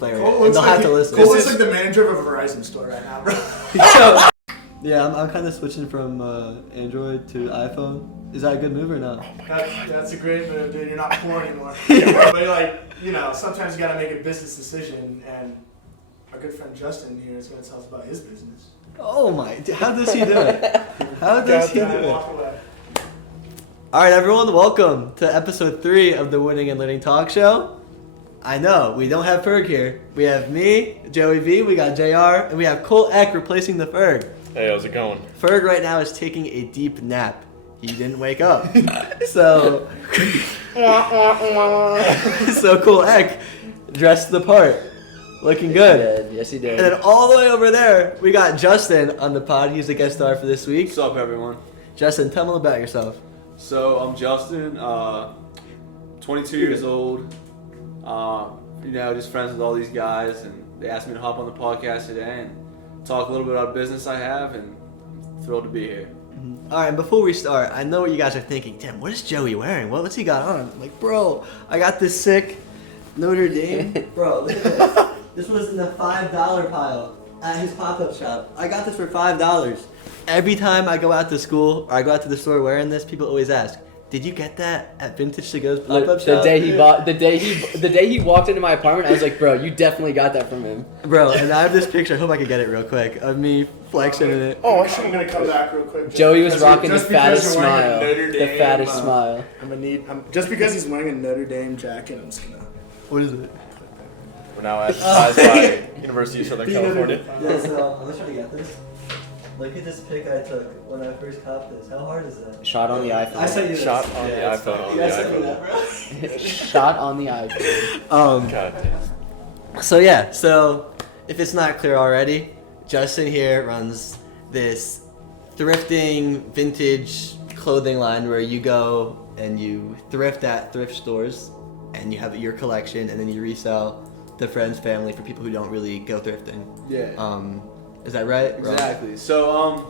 declare it, and they'll have to listen. Cole is like the manager of a Verizon store right now, bro. Yeah, I'm kind of switching from Android to iPhone. Is that a good move or not? That's a great move, dude. You're not poor anymore. But like, sometimes you gotta make a business decision, and our good friend Justin here is gonna tell us about his business. Oh my! How does he do it? How does he do it? Walk away. All right, everyone, welcome to episode 3 of the Winning and Learning Talkshow. I know we don't have Ferg here. We have me, Joey V. We got JR, and we have Cole Eck replacing the Ferg. Hey, how's it going? Ferg right now is taking a deep nap. He didn't wake up. So Cole Eck dressed the part. Looking good. Yes, he did. And then all the way over there, we got Justin on the pod. He's the guest star for this week. What's up, everyone? Justin, tell them about yourself. So, I'm Justin, 22 years old. Just friends with all these guys, and they asked me to hop on the podcast today and talk a little bit about business I have, and I'm thrilled to be here. All right, before we start, I know what you guys are thinking. Damn, what is Joey wearing? What's he got on? I'm like, bro, I got this sick Notre Dame. Bro, look at this. This was in the $5 pile at his pop-up shop. I got this for $5. Every time I go out to school or I go out to the store wearing this, people always ask, "Did you get that at Vintage.2go's pop-up shop?" The day he walked into my apartment, I was like, "Bro, you definitely got that from him." Bro, and I have this picture. I hope I can get it real quick of me flexing in it. Oh, I'm gonna come back real quick. Joey was rocking the fattest you're wearing a smile. Notre The Dame, fattest smile. Just because he's wearing a Notre Dame jacket, I'm just gonna. What is it? We're now advertised by University of Southern California. Yeah, so I'm gonna try to get this. Look at this pic I took when I first copped this. How hard is that? Shot on the iPhone. I sent you this. Shot on the iPhone. On the iPhone. Shot on the iPhone. God damn. So if it's not clear already, Justin here runs this thrifting vintage clothing line where you go and you thrift at thrift stores and you have your collection and then you resell to friends, family, for people who don't really go thrifting. Yeah. Is that right? Exactly. So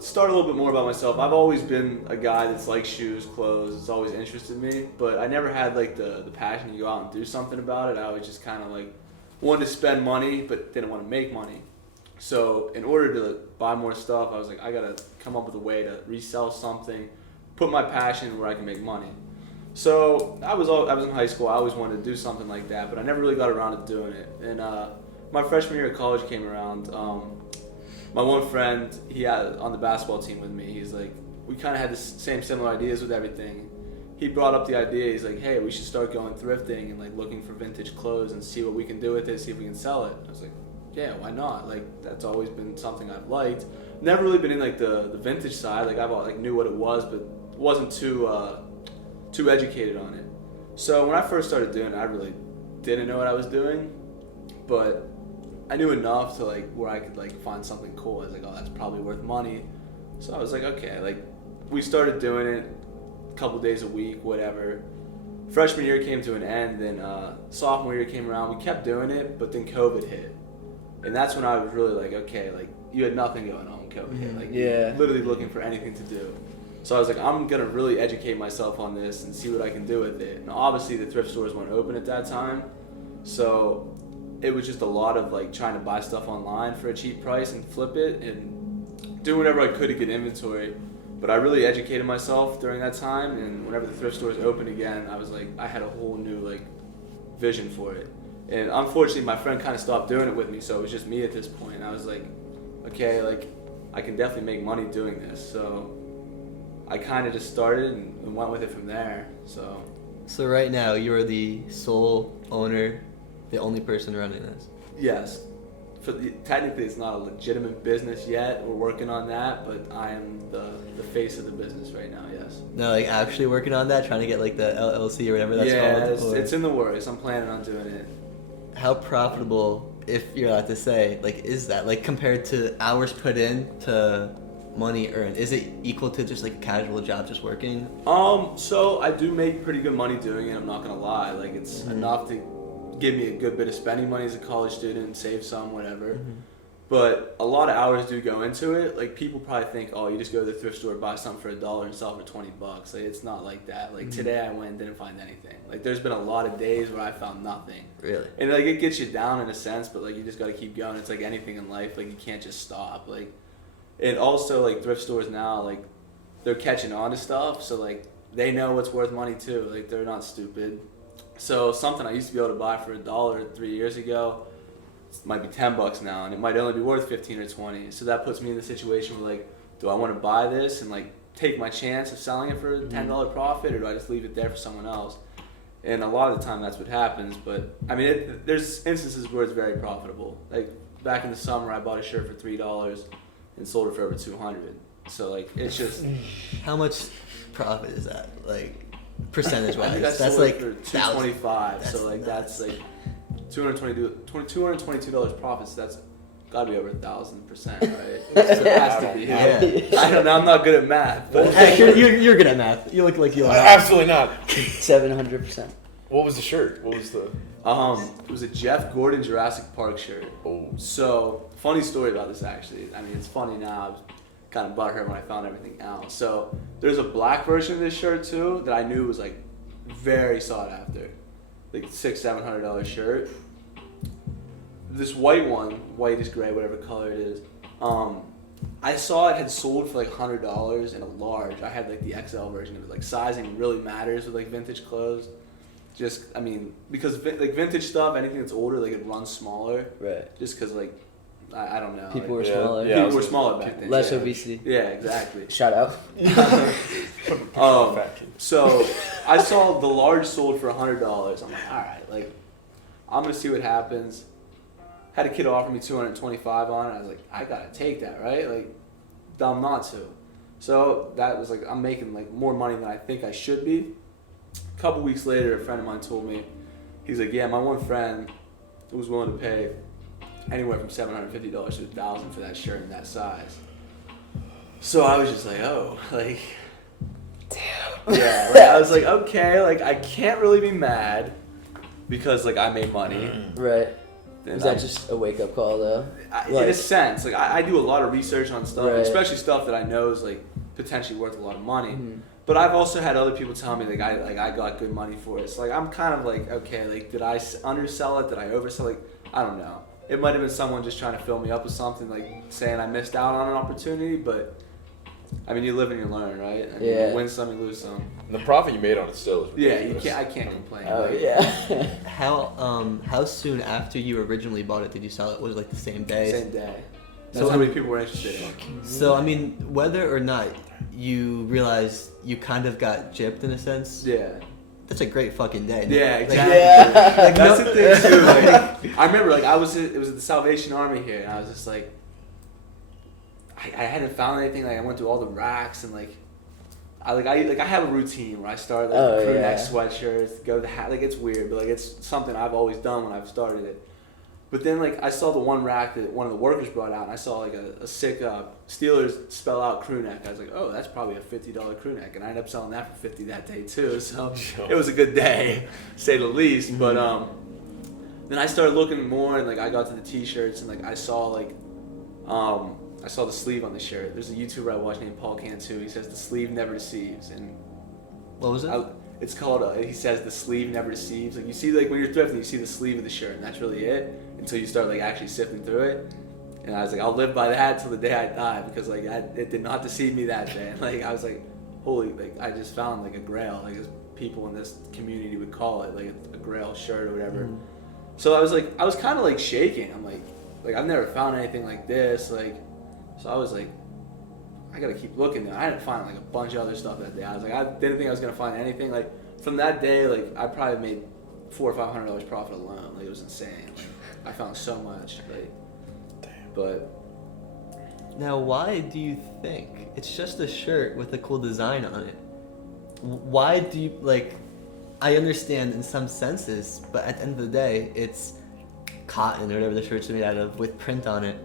start a little bit more about myself. I've always been a guy that's like shoes, clothes. It's always interested me, but I never had like the passion to go out and do something about it. I was just kind of like wanted to spend money, but didn't want to make money. So in order to buy more stuff, I was like, I gotta come up with a way to resell something, put my passion where I can make money. So I was in high school. I always wanted to do something like that, but I never really got around to doing it. And my freshman year of college came around. My one friend, he had on the basketball team with me. He's like, we kind of had the same similar ideas with everything. He brought up the idea. He's like, hey, we should start going thrifting and like looking for vintage clothes and see what we can do with it, see if we can sell it. I was like, yeah, why not? Like that's always been something I've liked. Never really been in like the vintage side. Like I knew what it was, but wasn't too educated on it. So when I first started doing it, I really didn't know what I was doing, but I knew enough to like where I could like find something cool. I was like, oh, that's probably worth money. So I was like, okay, like we started doing it a couple days a week, whatever. Freshman year came to an end, then sophomore year came around. We kept doing it, but then COVID hit, and that's when I was really like, okay, like you had nothing going on when COVID hit, like literally looking for anything to do. So I was like, I'm gonna really educate myself on this and see what I can do with it. And obviously the thrift stores weren't open at that time, so it was just a lot of like trying to buy stuff online for a cheap price and flip it and do whatever I could to get inventory. But I really educated myself during that time, and whenever the thrift stores opened again, I was like, I had a whole new like vision for it. And unfortunately, my friend kind of stopped doing it with me, so it was just me at this point. And I was like, okay, like I can definitely make money doing this. So I kind of just started and went with it from there. So right now, you are the sole owner, the only person running this. Yes. Technically, it's not a legitimate business yet. We're working on that, but I am the face of the business right now, yes. No, like actually working on that, trying to get like the LLC or whatever that's called? Yeah, it's in the works. I'm planning on doing it. How profitable, if you're allowed to say, like is that? Like compared to hours put in to money earned, is it equal to just like a casual job just working? So I do make pretty good money doing it, I'm not gonna lie. Like it's enough to give me a good bit of spending money as a college student, save some, whatever. But a lot of hours do go into it. Like people probably think, oh, you just go to the thrift store, buy something for $1 and sell it for $20. Like it's not like that. Like today I went and didn't find anything. Like there's been a lot of days where I found nothing. Really? And like it gets you down in a sense, but like you just got to keep going. It's like anything in life. Like you can't just stop. Like, and also like thrift stores now, like they're catching on to stuff. So like they know what's worth money too. Like they're not stupid. So something I used to be able to buy for $1 3 years ago might be $10 now, and it might only be worth 15 or 20. So that puts me in the situation where like, do I want to buy this and like take my chance of selling it for a $10 profit, or do I just leave it there for someone else? And a lot of the time that's what happens. But I mean, there's instances where it's very profitable. Like back in the summer, I bought a shirt for $3 and sold it for over $200. So like it's just How much profit is that? Like percentage I wise? think I That's sold like it for $225. That's So like nuts. that's like $222 profits. That's got to be over 1,000%, right? So it has to be. Yeah. I don't know. I'm not good at math, but Heck, you're good at math. You look like you are. Absolutely not. 700%. What was the shirt? What was the? it was a Jeff Gordon Jurassic Park shirt. Oh. So funny story about this actually. I mean, it's funny now. I was kind of butthurt when I found everything out. So there's a black version of this shirt too that I knew was like very sought after, like $600-700 shirt. This white one, white is gray, whatever color it is. I saw it had sold for like $100 in a large. I had like the XL version of it. Like sizing really matters with like vintage clothes. Just, I mean, because like vintage stuff, anything that's older, like it runs smaller. Right. Just because like, I don't know. People like, were Yeah, smaller. yeah. people were smaller back then. Less yeah. obesity. Yeah, exactly. Shout out. Fat kid. So I saw the large sold for $100. I'm like, all right, like I'm gonna see what happens. Had a kid offer me $225 on it. I was like, I gotta take that, right? Like, dumb not to. So that was like, I'm making like more money than I think I should be. A couple weeks later, a friend of mine told me, he's like, yeah, my one friend was willing to pay anywhere from $750 to $1,000 for that shirt in that size. So I was just like, oh, like, damn. Yeah, like, I was like, okay, like I can't really be mad because like I made money. Right. And Was that just a wake up call though? in a sense, like I do a lot of research on stuff, Right. especially stuff that I know is like potentially worth a lot of money. Mhm. But I've also had other people tell me like I got good money for it. So like I'm kind of like, okay, like did I undersell it? Did I oversell? Like I don't know. It might have been someone just trying to fill me up with something, like saying I missed out on an opportunity. But I mean, you live and you learn, right? I mean, Yeah. you win some, you lose some. And the profit you made on it still is Yeah, ridiculous. I can't complain. Oh Like, yeah. How soon after you originally bought it did you sell it? Was it like the same day? Same day. That's So how many people were interested in. So I mean, whether or not you realize you kind of got gypped in a sense, Yeah. that's a great fucking day. Yeah, Like, exactly. Yeah. Like, That's no- the thing too. Like, I remember, like it was at the Salvation Army here, and I was just like, I hadn't found anything. Like I went through all the racks, and like, I have a routine where I start like Oh, the crew yeah. neck sweatshirts, go to the hat. Like it's weird, but like it's something I've always done when I've started it. But then like I saw the one rack that one of the workers brought out, and I saw like a sick Steelers spell out crew neck. I was like, oh, that's probably a $50 crew neck, and I ended up selling that for $50 that day too. So it was a good day, to say the least. But then I started looking more, and like I got to the t-shirts, and like I saw the sleeve on the shirt. There's a YouTuber I watch named Paul Cantu. He says the sleeve never deceives, and What was it? it's called. He says the sleeve never deceives. Like you see, like when you're thrifting, you see the sleeve of the shirt, and that's really it until you start like actually sifting through it. And I was like, I'll live by that till the day I die, because like it did not deceive me that day. And like I was like, holy, like I just found like a grail, like as people in this community would call it, like a grail shirt or whatever. Mm. So I was kind of like shaking. I'm like I've never found anything like this. Like, so I was like, I gotta keep looking. I didn't find like a bunch of other stuff that day. I was like, I didn't think I was gonna find anything. Like from that day, like I probably made $400 or $500 profit alone. Like it was insane. Like I found so much. Like, but Now, why do you think it's just a shirt with a cool design on it? Why do you like? I understand in some senses, but at the end of the day, it's cotton or whatever the shirt's made out of with print on it,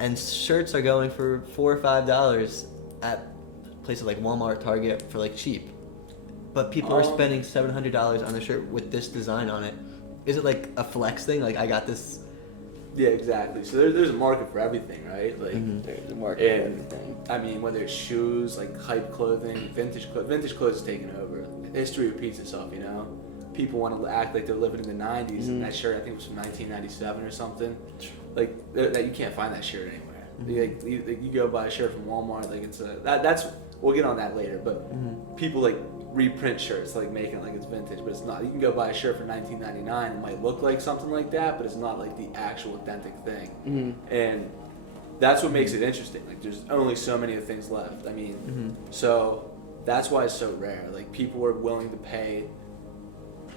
and shirts are going for $4 or $5 at places like Walmart, Target for like cheap. But people are spending $700 on a shirt with this design on it. Is it like a flex thing? Like I got this Yeah, exactly. So there's a market for everything, right? Like, There's a market for and everything. I mean, whether it's shoes, like hype clothing, vintage clothes is taking over. History repeats itself, you know. People want to act like they're living in the '90s, and that shirt I think was from 1997 or something. Like that, you can't find that shirt anywhere. You go buy a shirt from Walmart, like that's we'll get on that later. But people like reprint shirts, like making it like it's vintage, but it's not. You can go buy a shirt from 1999. It might look like something like that, but it's not like the actual authentic thing. And that's what makes it interesting. Like there's only so many of things left. I mean, so that's why it's so rare. Like people are willing to pay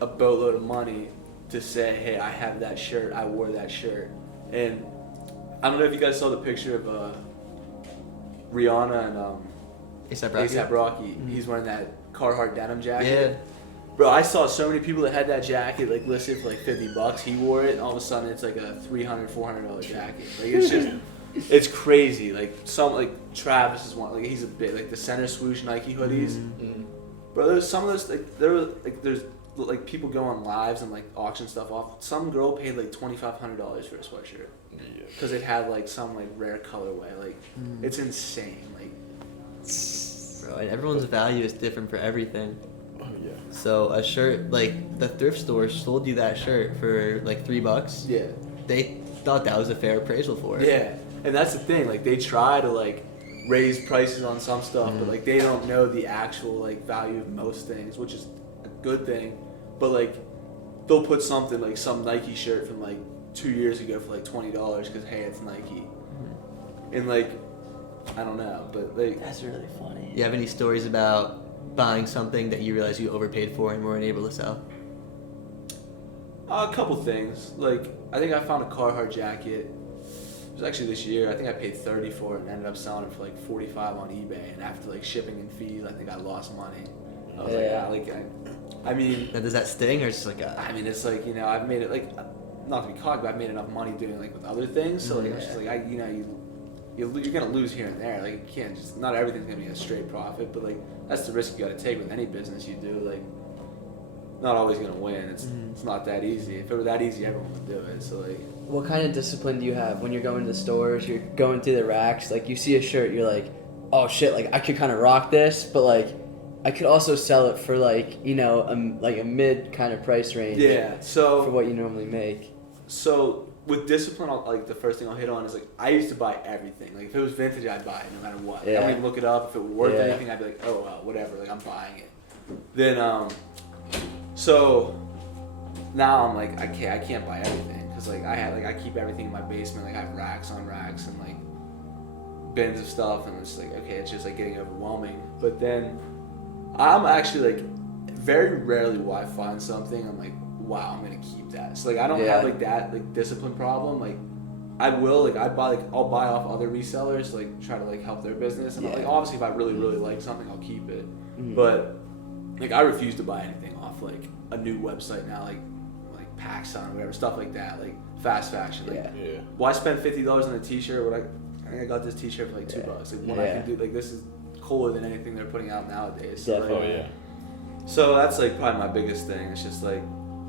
a boatload of money to say, hey, I have that shirt, I wore that shirt. And I don't know if you guys saw the picture of Rihanna and A$AP Rocky. He's wearing that Carhartt denim jacket. Yeah. Bro, I saw so many people that had that jacket like listed for like $50. He wore it, and all of a sudden it's like a $300, $400 jacket. Like it's just, it's crazy. Like Travis is one. Like he's a bit like the center swoosh Nike hoodies. Bro, there's some of those there's like people go on lives and like auction stuff off. Some girl paid like $2,500 for a sweatshirt because it had like some like rare colorway. Like it's insane. Like, Bro, and everyone's value is different for everything. Oh yeah. So a shirt, like the thrift store sold you that shirt for like $3. yeah, They thought that was a fair appraisal for it. yeah, and that's the thing. Like they try to like raise prices on some stuff, but like they don't know the actual like value of most things, which is a good thing. But like they'll put something like some Nike shirt from like 2 years ago for like $20 because hey, it's Nike, and like I don't know, but like That's really funny. You have any stories about buying something that you realized you overpaid for and weren't able to sell? a couple things. Like I think I found a Carhartt jacket. It was actually this year. I think I paid $30 for it and ended up selling it for like $45 on eBay. And after like shipping and fees, I think I lost money. I was I mean, Now, does that sting or is it just like I mean, it's like, you know, I've made it like, not to be cocky, but I've made enough money doing like with other things. So like, it's just like, you're gonna lose here and there. Like you can't just, not everything's gonna be a straight profit, but like that's the risk you gotta take with any business you do. Like, not always gonna win. It's not that easy. If it were that easy, everyone would do it. So like, What kind of discipline do you have when you're going to the stores, you're going through the racks, like you see a shirt, you're like, oh shit, like I could kind of rock this, but like I could also sell it for like, you know, like a mid kind of price range. yeah. So For what you normally make. So with discipline, like the first thing I'll hit on is like I used to buy everything. Like if it was vintage, I'd buy it no matter what. I wouldn't even look it up. If it were worth anything, I'd be like, oh well, whatever. Like I'm buying it. Then so now I'm like I can't buy everything because like I keep everything in my basement. Like I have racks on racks and like bins of stuff, and it's like okay, it's just like getting overwhelming. But then I'm actually like very rarely will I find something I'm like, wow, I'm gonna keep that. So like I don't have like that like discipline problem. Like I will like I'll buy off other resellers, like try to like help their business, and like obviously if I really like something, I'll keep it. But like I refuse to buy anything off like a new website now, like PacSun or whatever, stuff like that, like fast fashion. Like why spend $50 on a t-shirt when I got this t-shirt for like $2? Like when I can do like this is cooler than anything they're putting out nowadays. So, Definitely. so that's like probably my biggest thing. It's just like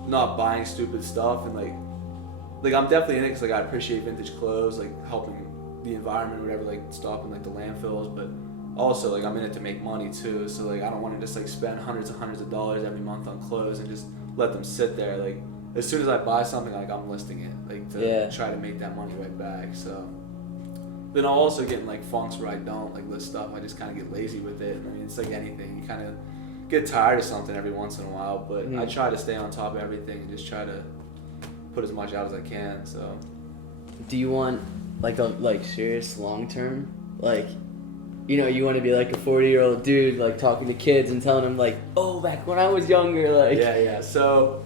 not buying stupid stuff, and like I'm definitely in it because like I appreciate vintage clothes, like helping the environment or whatever, like stopping like the landfills, but also like I'm in it to make money too. So like I don't want to just like spend hundreds of dollars every month on clothes and just let them sit there. Like as soon as I buy something, like I'm listing it, like to try to make that money right back. So then I'll also get in like funks where I don't like list stuff. I just kind of get lazy with it. I mean, it's like anything. You kind of get tired of something every once in a while, but I try to stay on top of everything and just try to put as much out as I can. So Do you want like a serious long term, like, you know, you want to be like a 40-year-old dude like talking to kids and telling them like, oh, back when I was younger, like yeah. So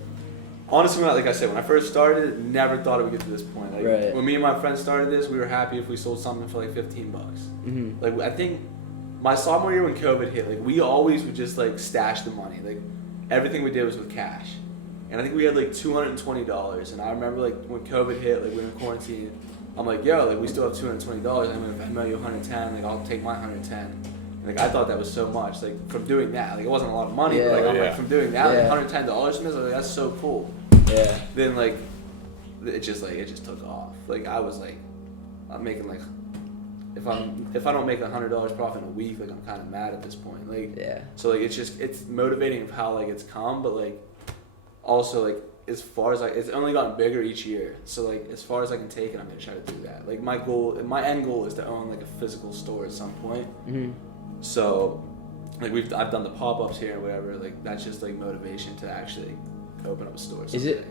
honestly, like I said, when I first started, never thought it would get to this point. Like when me and my friends started this, we were happy if we sold something for like $15. Like I think my sophomore year when COVID hit, like we always would just like stash the money. Like everything we did was with cash. And I think we had like $220. And I remember like when COVID hit, like we were in quarantine, I'm like, yo, like we still have $220. I'm gonna Venmo you 110. Like I'll take my 110. And like I thought that was so much. Like from doing that, like it wasn't a lot of money, but like I'm like from doing that, like $110 from this, like that's so cool. Then like it just took off. Like I was like, I'm making like, if I don't make $100 profit in a week, like I'm kind of mad at this point. Like Yeah. So like it's motivating of how like it's come, but like also like as far as it's only gotten bigger each year. So like as far as I can take it, I'm gonna try to do that. Like my end goal is to own like a physical store at some point. Mm-hmm. So like I've done the pop-ups here or whatever. Like that's just like motivation to actually open up a store. Is it?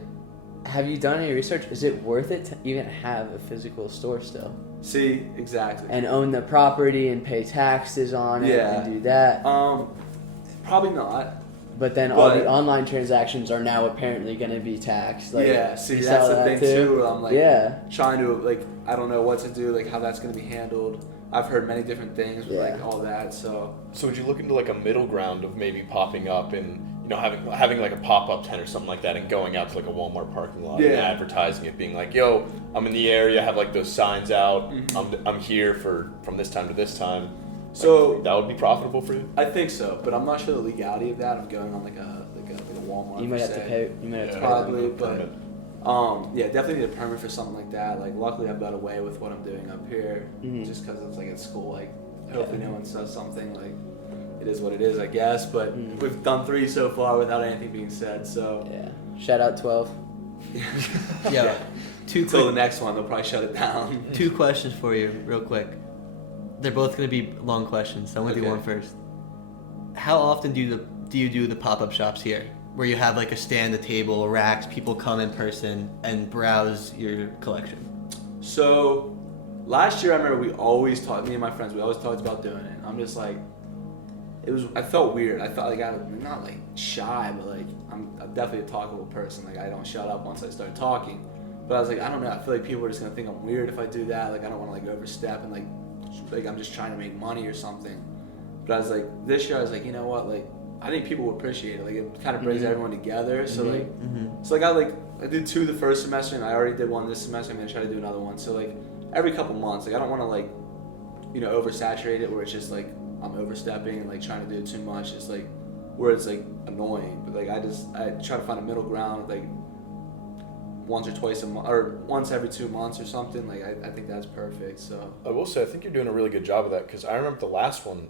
Have you done any research? Is it worth it to even have a physical store still? See, exactly. And own the property and pay taxes on it and do that? Probably not. But then all the online transactions are now apparently going to be taxed. Like, yeah, see, that's the thing too. Where I'm like trying to like I don't know what to do, like how that's going to be handled. I've heard many different things with like all that. So would you look into like a middle ground of maybe popping up and having like a pop-up tent or something like that and going out to like a Walmart parking lot and advertising it, being like, yo, I'm in the area, have like those signs out, I'm here from this time to this time. So like, that would be profitable for you? I think so, but I'm not sure the legality of that of going on like a Walmart. You might have to pay. You might have to probably, pay but definitely need a permit for something like that. Like luckily I've got away with what I'm doing up here, just because it's like at school. Like hopefully no one says something. Like it is what it is, I guess. But we've done 3 so far without anything being said. So shout out 12. Yeah. Until the next one, they'll probably shut it down. 2 questions for you, real quick. They're both going to be long questions, so I'm going to do one first. How often do you do the pop-up shops here, where you have like a stand, a table, racks, people come in person and browse your collection? So last year I remember me and my friends, we always talked about doing it. I'm just like, I felt weird. I felt like I'm not like shy, but like I'm definitely a talkable person. Like I don't shut up once I start talking. But I was like, I don't know. I feel like people are just gonna think I'm weird if I do that. Like I don't want to like overstep and like I'm just trying to make money or something. But I was like, this year I was like, you know what? Like I think people will appreciate it. Like it kind of brings everyone together. So so I did 2 the first semester and I already did 1 this semester. I'm gonna try to do another one. So like every couple months, like I don't want to like oversaturate it where it's just like I'm overstepping and like trying to do too much. It's like where it's like annoying. But like I try to find a middle ground, like once or twice a month or once every 2 months or something. Like I think that's perfect. So I will say I think you're doing a really good job of that, because I remember the last one.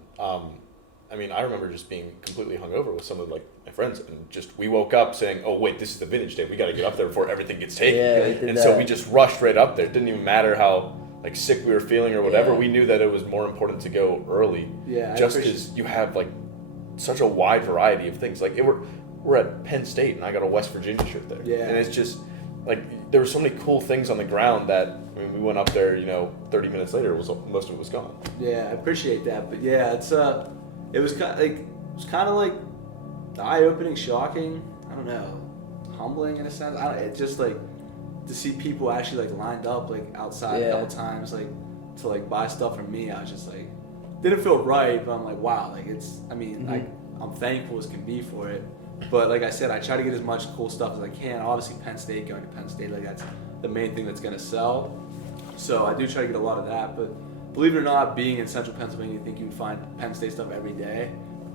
I remember just being completely hungover with some of like my friends, and just we woke up saying, "Oh wait, this is the vintage day. We got to get up there before everything gets taken." And so we just rushed right up there. It didn't even matter how like sick we were feeling or whatever. We knew that it was more important to go early. Yeah, just because you have like such a wide variety of things. Like we're at Penn State, and I got a West Virginia shirt there. Yeah, and it's just like there were so many cool things on the ground that we went up there. 30 minutes later, most of it was gone. Yeah, I appreciate that, but yeah, it was kind of like eye-opening, shocking. I don't know, humbling in a sense. It just like to see people actually like lined up like outside a couple times like to like buy stuff from me. I was just like, didn't feel right, but I'm like, wow, like I'm thankful as can be for it. But like I said, I try to get as much cool stuff as I can. Obviously, going to Penn State, like that's the main thing that's gonna sell. So I do try to get a lot of that, but. Believe it or not, being in central Pennsylvania, you think you would find Penn State stuff every day.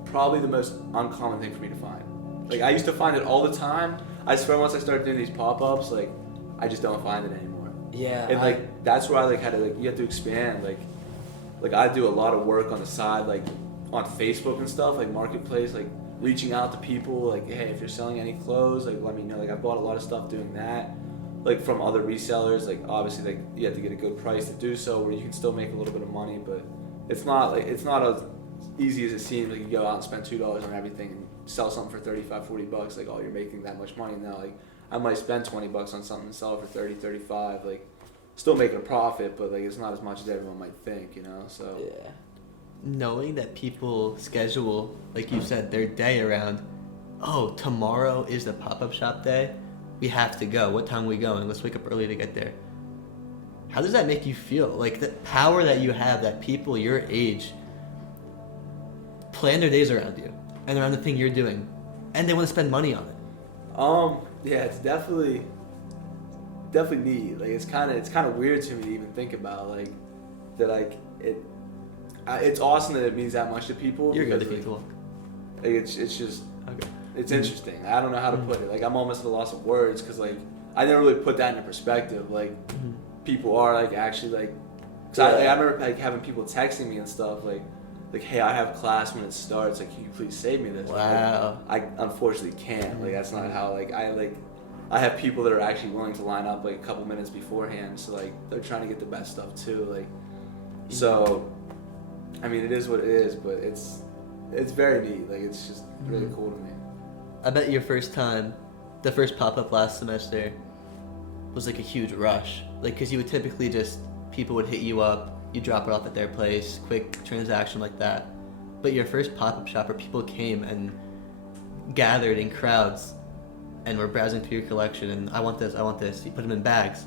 Probably the most uncommon thing for me to find. Like I used to find it all the time. I swear once I started doing these pop-ups, like I just don't find it anymore. Yeah. And like that's where I like had to like you have to expand. Like I do a lot of work on the side, like on Facebook and stuff, like Marketplace, like reaching out to people, like hey, if you're selling any clothes, like let me know. Like I bought a lot of stuff doing that. Like from other resellers, like obviously like you have to get a good price to do so, where you can still make a little bit of money, but it's not as easy as it seems. Like you go out and spend $2 on everything and sell something for $35-$40. Like oh, you're making that much money now. Like I might spend $20 on something and sell it for $30-$35. Like still making a profit, but like it's not as much as everyone might think, So yeah. Knowing that people schedule, like you said, their day around, oh, tomorrow is the pop-up shop day. We have to go. What time are we going? Let's wake up early to get there. How does that make you feel? Like the power that you have, that people your age plan their days around you and around the thing you're doing, and they want to spend money on it. Yeah, it's definitely neat. Like it's kind of weird to me to even think about like that. Like it's awesome that it means that much to people. You're good if you talk. Like it's just. Okay. It's interesting. I don't know how to put it. Like I'm almost at a loss of words because like I never really put that into perspective. Like, people are like actually like, cause I remember like having people texting me and stuff like, hey, I have class when it starts. Like, can you please save me this? Wow. Like, I unfortunately can't. Like, that's not how I have people that are actually willing to line up like a couple minutes beforehand. So like they're trying to get the best stuff too. Like, so, I mean, it is what it is, but it's very neat. Like, it's just really cool to me. I bet your first time, the first pop-up last semester, was like a huge rush. Like, cause you would typically just, people would hit you up, you drop it off at their place, quick transaction like that. But your first pop-up shop where people came and gathered in crowds and were browsing through your collection and I want this, you put them in bags.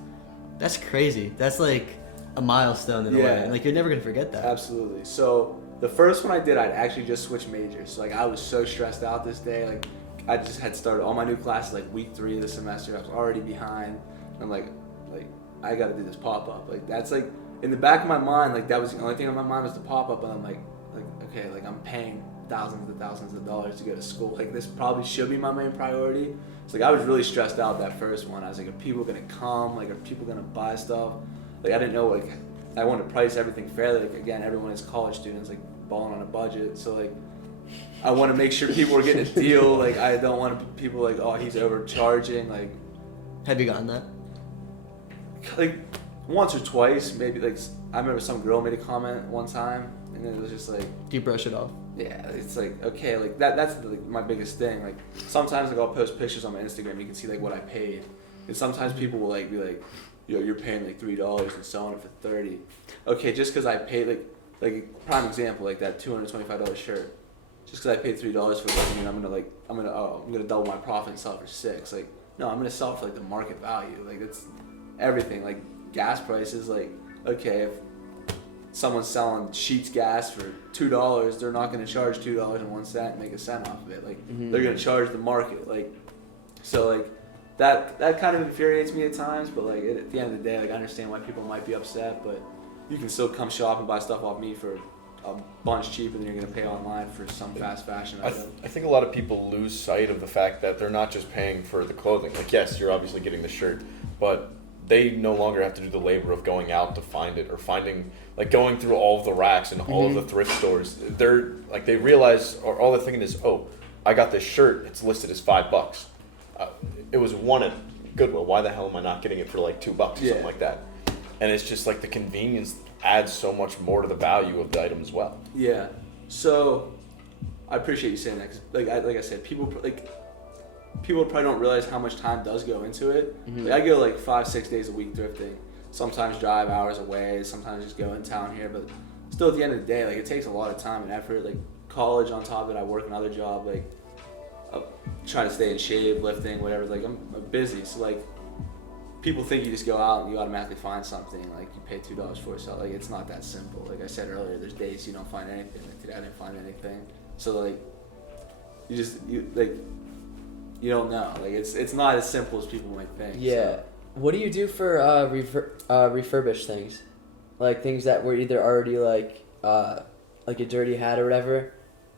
That's crazy. That's like a milestone in a way. And like, you're never gonna forget that. Absolutely. So the first one I did, I'd actually just switched majors. So like, I was so stressed out this day. Like, I just had started all my new classes like week 3 of the semester. I was already behind. I'm like I gotta do this pop-up. Like, that's like, in the back of my mind, like, that was the only thing on my mind was the pop-up. And I'm like, okay, like, I'm paying thousands of dollars to go to school. Like, this probably should be my main priority. So like, I was really stressed out that first one. I was like, are people gonna come? Like, are people gonna buy stuff? Like, I didn't know, like, I wanted to price everything fairly. Like, again, everyone is college students, like, balling on a budget. So like, I want to make sure people are getting a deal. Like, I don't want people like, oh, he's overcharging. Like, Have you gotten that? like once or twice, maybe. Like, I remember some girl made a comment one time, and it was just like, Do you brush it off? yeah, it's like, okay, like that's like my biggest thing. Like, sometimes like I'll post pictures on my Instagram, you can see like what I paid, and sometimes people will like be like, yo, you're paying like $3 and selling it for $30. Okay, just because I paid like prime example, like that $225 shirt, just because I paid $3 for it doesn't mean I'm gonna double my profit and sell it for $6. Like, no, I'm gonna sell it for like the market value. Like, it's everything. Like, gas prices. Like, okay, if someone's selling Sheetz gas for $2, they're not gonna charge $2.01 and make a cent off of it. Like, they're gonna charge the market. Like, so like that kind of infuriates me at times. But like, at the end of the day, like, I understand why people might be upset, but you can still come shop and buy stuff off me for a bunch cheaper than you're going to pay online for some fast fashion item. I think a lot of people lose sight of the fact that they're not just paying for the clothing. Like, yes, you're obviously getting the shirt, but they no longer have to do the labor of going out to find it or finding, like, going through all of the racks and all of the thrift stores. They're like, they realize, or all they're thinking is, oh, I got this shirt, it's listed as $5. It was one at Goodwill. Why the hell am I not getting it for like $2 or something like that? And it's just like the convenience adds so much more to the value of the item as well. Yeah. So I appreciate you saying that, 'cause like I said, people probably don't realize how much time does go into it. Like, I go like 5-6 days a week thrifting. Sometimes drive hours away. Sometimes just go in town here. But still, at the end of the day, like, it takes a lot of time and effort. Like, college on top of it, I work another job. Like, I try to stay in shape, lifting, whatever. Like, I'm busy. So like, people think you just go out and you automatically find something, like you pay $2 for it. So like, it's not that simple. Like I said earlier, there's days you don't find anything. Like today I didn't find anything. So like, you don't know. Like, it's not as simple as people might think. Yeah. So. What do you do for refurbished things? Like things that were either already like a dirty hat or whatever,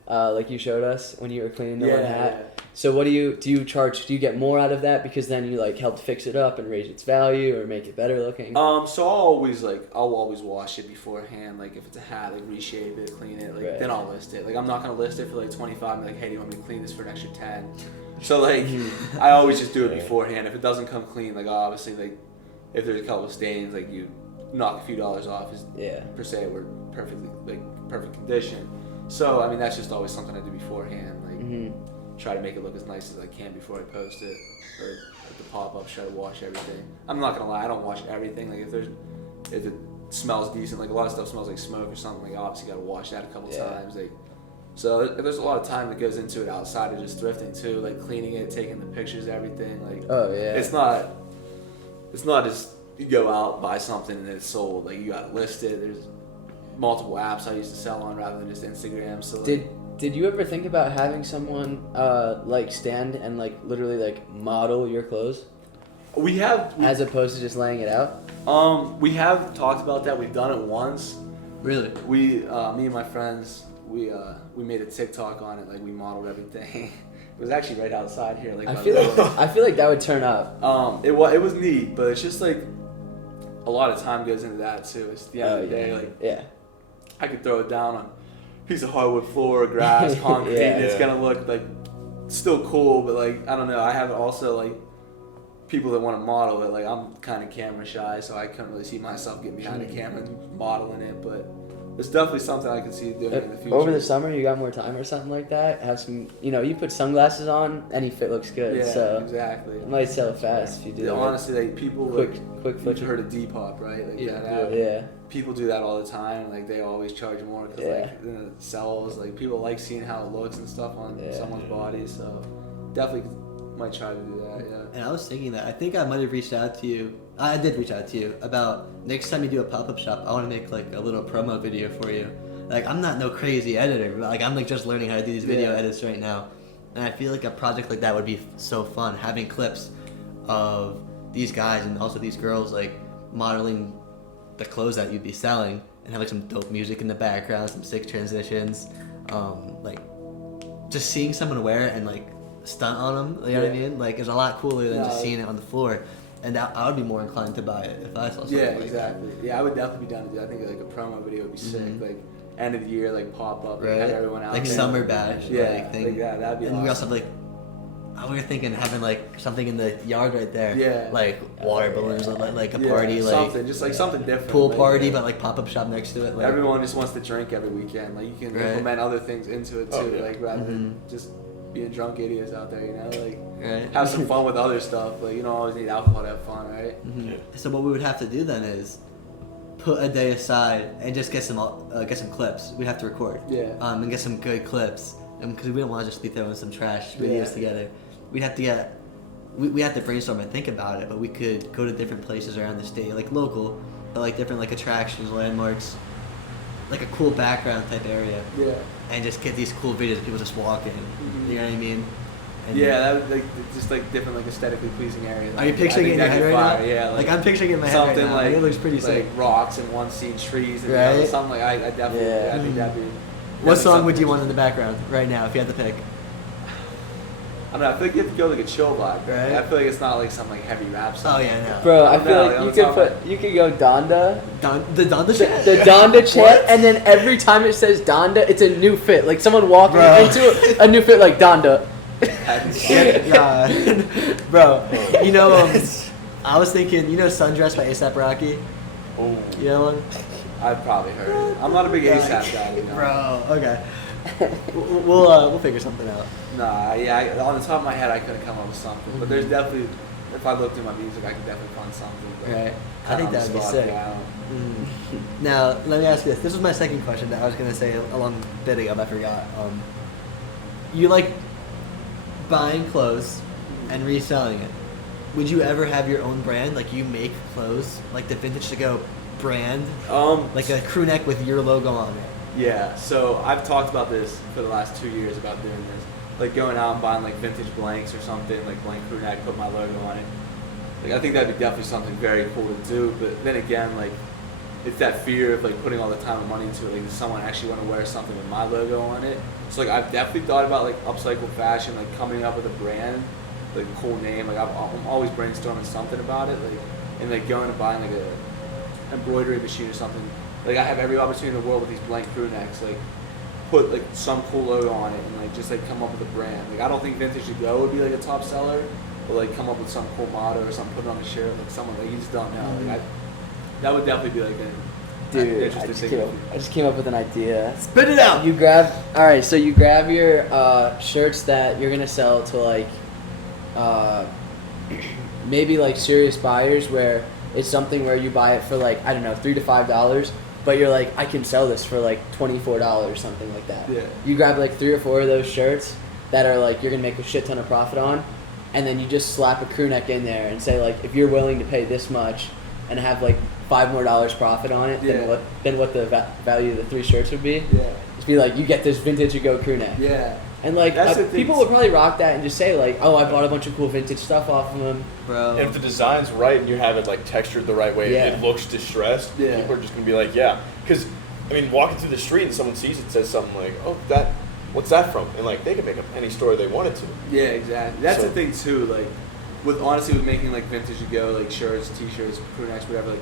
like you showed us when you were cleaning the one hat. Yeah. So what do you charge? Do you get more out of that because then you like help fix it up and raise its value or make it better looking? So I'll always wash it beforehand. Like, if it's a hat, like, reshape it, clean it, like, then I'll list it. Like, I'm not gonna list it for like 25 and be like, hey, do you want me to clean this for an extra 10? So like, I always just do it beforehand. If it doesn't come clean, like, obviously, like, if there's a couple of stains, like, you knock a few dollars off, is per se we're perfect condition. So I mean, that's just always something I do beforehand. Like, try to make it look as nice as I can before I post it, or at the pop-up, try to wash everything. I'm not gonna lie, I don't wash everything. Like, if it smells decent, like a lot of stuff smells like smoke or something, like, obviously gotta wash that a couple times. Like, so there's a lot of time that goes into it outside of just thrifting too, like cleaning it, taking the pictures, everything. Like, it's not just you go out, buy something and it's sold. Like, you gotta list it. There's multiple apps I used to sell on rather than just Instagram. So like, Did you ever think about having someone like stand and like literally like model your clothes? We have, as opposed to just laying it out? We have talked about that. We've done it once. Really? Me and my friends, we made a TikTok on it. Like, we modeled everything, It was actually right outside here. Like I by feel the like I feel like that would turn up. it was neat, but it's just like a lot of time goes into that too. It's the end of the day, like yeah. I could throw it down on a piece of hardwood floor, grass, concrete, Yeah. and it's gonna look like still cool, but like I don't know. I have also like people that want to model it. Like I'm kind of camera shy, so I couldn't really see myself getting behind a camera and modeling it, but it's definitely something I can see doing in the future. Over the summer, you got more time or something like that. Have some, you put sunglasses on, any fit looks good. Yeah, so exactly. it might sell fast if you do. Yeah, it. honestly, like people quick you've foot. heard of Depop, right? Like Yeah, that app. yeah. People do that all the time. Like they always charge more because Yeah. like it sells. Like people like seeing how it looks and stuff on Yeah. someone's body. So definitely might try to do that. Yeah. And I was thinking that I think I might have reached out to you. I did reach out to you about next time you do a pop-up shop. I want to make like a little promo video for you. Like I'm not no crazy editor, but like I'm like just learning how to do these video Yeah. edits right now. And I feel like a project like that would be so fun, having clips of these guys and also these girls like modeling the clothes that you'd be selling, and have like some dope music in the background, some sick transitions, like just seeing someone wear it and like stunt on them, you know what I Yeah. mean? Like it's a lot cooler than just No. seeing it on the floor. And I would be more inclined to buy it if I saw something Yeah, like exactly. Yeah, I would definitely be down to do that. I think like a promo video would be sick. Like end of the year, like pop up, that. like, have Right? everyone out Like there. summer bash, Yeah, like thing. like that. That'd be And awesome. we also have like, we were thinking having like something in the yard right there. Yeah. Like water balloons, like a Yeah, party, like something, just like something different. pool like, party, yeah. but like pop-up shop next to it. Like, Everyone just wants to drink every weekend. Like you can Right. implement other things into it too, Oh, yeah. like rather than Mhm. just being drunk idiots out there. You know, like right? have some fun with other stuff. Like you don't always need alcohol to have fun, right? Mhm. Yeah. So what we would have to do then is put a day aside and just get some clips. We have to record. Yeah. And get some good clips, and because we don't want to just be throwing some trash videos Yeah. together, we'd have to get. We have to brainstorm and think about it, but we could go to different places around the state, like local, but like different like attractions, landmarks, like a cool background type area, Yeah. and just get these cool videos of people just walking. Mhm. You know what I mean? And Yeah, that would, like just like different like aesthetically pleasing areas. Are you I picturing it think in your that'd head be right fire. now? Yeah, Like I'm picturing it in my head right something now. like It looks pretty like sick. rocks in one scene, trees, and the Right? other. Something like I definitely. Yeah. I think that'd be. What definitely song would something you want in the background right now if you had to pick? I don't know. I feel like you have to go like a chill vibe. Right. I feel like it's not like some like heavy rap song. Oh yeah, no. Bro, I No, feel like I'm you could talking you could go Donda, The Donda shit? the Donda chant, and then every time it says Donda, it's a new fit. Like someone walking Bro. into a new fit, like Donda. Yeah, bro. You know, I was thinking, Sundress by A$AP Rocky. Oh. You know one? I've probably heard it. I'm not a big ASAP guy. You know? Bro, okay. We'll figure something out. Nah, yeah. On the top of my head, I couldn't come up with something. But there's definitely, if I look through my music, I could definitely find something. But Right. I kinda think on the that'd be spot, sick. yeah, I don't- Now, let me ask you this. This was my second question that I was gonna say a long bit ago, but I forgot. You like buying clothes and reselling it. Would you ever have your own brand? Like you make clothes, like the Vintage.2go brand, like a crew neck with your logo on it. Yeah, so I've talked about this for the last 2 years about doing this. Like going out and buying like vintage blanks or something, like blank crew neck, put my logo on it. Like I think that'd be definitely something very cool to do, but then again, like it's that fear of like putting all the time and money into it. Like does someone actually want to wear something with my logo on it? So like I've definitely thought about like upcycle fashion, like coming up with a brand, like a cool name. Like I'm always brainstorming something about it, like and like going and buying like a embroidery machine or something. Like I have every opportunity in the world with these blank crew necks, like put like some cool logo on it and like just like come up with a brand. Like I don't think Vintage.2go would be like a top seller, but like come up with some cool motto or something, put it on a shirt, like someone like you just don't know. Like that would definitely be like an Dude, interesting thing. I just came up with an idea. Spit it out. You grab, so you grab your shirts that you're gonna sell to like, maybe like serious buyers where it's something where you buy it for like, I don't know, $3 to $5, but you're like, I can sell this for like $24, something like that. Yeah. You grab like 3 or 4 of those shirts that are like, you're gonna make a shit ton of profit on, and then you just slap a crew neck in there and say like, if you're willing to pay this much and have like $5 more profit on it, Yeah. then what the value of the 3 shirts would be. Yeah. Just be like, you get this Vintage.2go crew neck. Yeah. And like That's the thing. people would probably rock that and just say like, oh, I bought a bunch of cool vintage stuff off of them. Bro. And if the design's right and you have it like textured the right way, Yeah. it looks distressed. Yeah. People are just gonna be like, yeah. Because I mean, walking through the street and someone sees it, says something like, oh, that what's that from? And like they could make up any story they wanted to. Yeah, exactly. That's So- the thing too. Like, with making like Vintage.2go, like shirts, T-shirts, crew necks, whatever. Like,